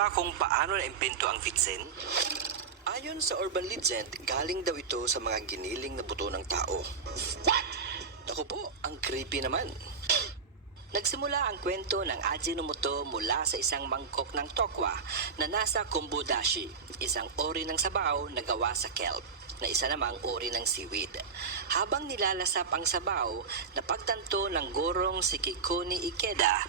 ba kung paano na-impento ang vitsin? Ayon sa urban legend, galing daw ito sa mga giniling na buto ng tao. What? Ako po, ang creepy naman. Nagsimula ang kwento ng Ajinomoto mula sa isang mangkok ng tokwa na nasa Kombudashi, isang ori ng sabaw na gawa sa kelp na isa namang ori ng seaweed. Habang nilalasap ang sabaw, napagtanto ng gurong si Kikuni Ikeda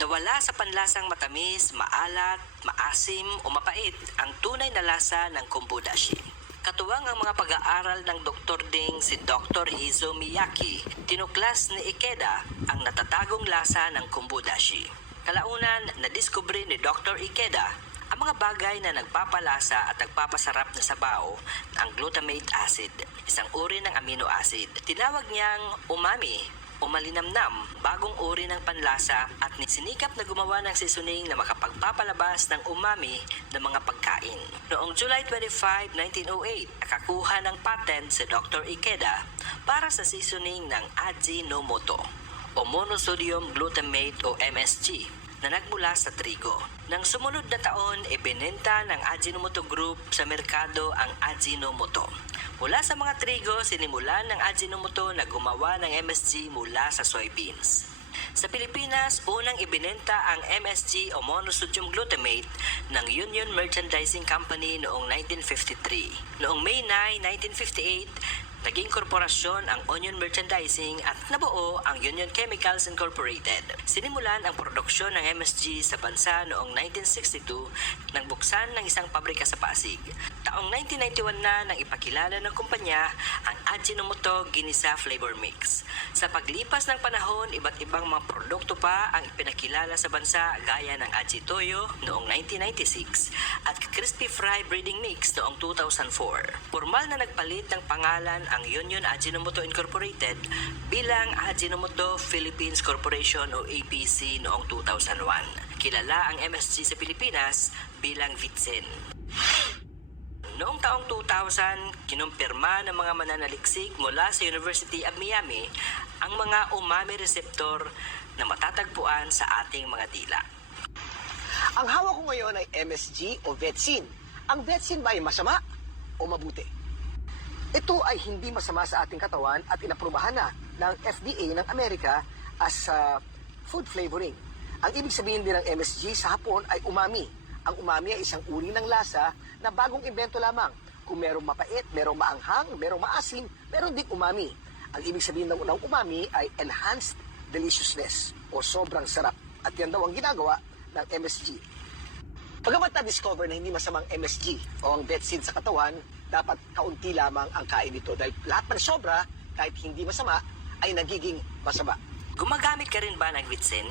na wala sa panlasang matamis, maalat, maasim o mapait ang tunay na lasa ng kombudashi. Katuwang ang mga pag-aaral ng Dr. Ding si Dr. Hizo Miyaki, tinuklas ni Ikeda ang natatagong lasa ng kombudashi. Kalaunan, nadiskubre ni Dr. Ikeda ang mga bagay na nagpapalasa at nagpapasarap na sabaw ang glutamate acid, isang uri ng amino acid. Tinawag niyang umami o malinamnam, bagong uri ng panlasa at sinikap na gumawa ng seasoning na makapagpapalabas ng umami ng mga pagkain. Noong July 25, 1908, nakakuha ng patent si Dr. Ikeda para sa seasoning ng Ajinomoto o monosodium glutamate o MSG na nagmula sa trigo. Nang sumunod na taon, ibinenta ng Ajinomoto Group sa merkado ang Ajinomoto. Mula sa mga trigo, sinimulan ng Ajinomoto na gumawa ng MSG mula sa soybeans. Sa Pilipinas, unang ibinenta ang MSG o monosodium glutamate ng Union Merchandising Company noong 1953. Noong May 9, 1958, Naging korporasyon ang Onion Merchandising at nabuo ang Union Chemicals Incorporated. Sinimulan ang produksyon ng MSG sa bansa noong 1962 nang buksan ng isang pabrika sa Pasig. Taong 1991 na nang ipakilala ng kumpanya ang Ajinomoto Ginisa Flavor Mix. Sa paglipas ng panahon, iba't ibang mga produkto pa ang ipinakilala sa bansa gaya ng Aji Toyo noong 1996 at Crispy Fry Breeding Mix noong 2004. Formal na nagpalit ng pangalan ang Union Ajinomoto Incorporated bilang Ajinomoto Philippines Corporation o APC noong 2001. Kilala ang MSG sa Pilipinas bilang Vitsin. Noong taong 2000, kinumpirma ng mga mananaliksik mula sa University of Miami ang mga umami receptor na matatagpuan sa ating mga dila. Ang hawak ko ngayon ay MSG o Vetsin. Ang Vetsin ba ay masama o mabuti? Ito ay hindi masama sa ating katawan at inaprubahan na ng FDA ng Amerika as uh, food flavoring. Ang ibig sabihin din ng MSG sa hapon ay umami. Ang umami ay isang uri ng lasa na bagong invento lamang. Kung merong mapait, merong maanghang, merong maasim, meron ding umami. Ang ibig sabihin ng unang umami ay enhanced deliciousness o sobrang sarap. At yan daw ang ginagawa ng MSG. Pagamat na-discover na hindi masamang MSG o ang betsin sa katawan, dapat kaunti lamang ang kain nito dahil lahat ng sobra, kahit hindi masama, ay nagiging masama. Gumagamit ka rin ba ng Vitsin?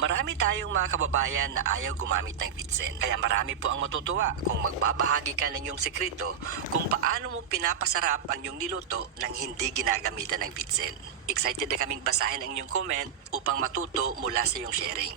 Marami tayong mga kababayan na ayaw gumamit ng Vitsin. Kaya marami po ang matutuwa kung magbabahagi ka ng iyong sekreto kung paano mo pinapasarap ang iyong niluto nang hindi ginagamitan ng Vitsin. Excited na kaming basahin ang iyong comment upang matuto mula sa iyong sharing.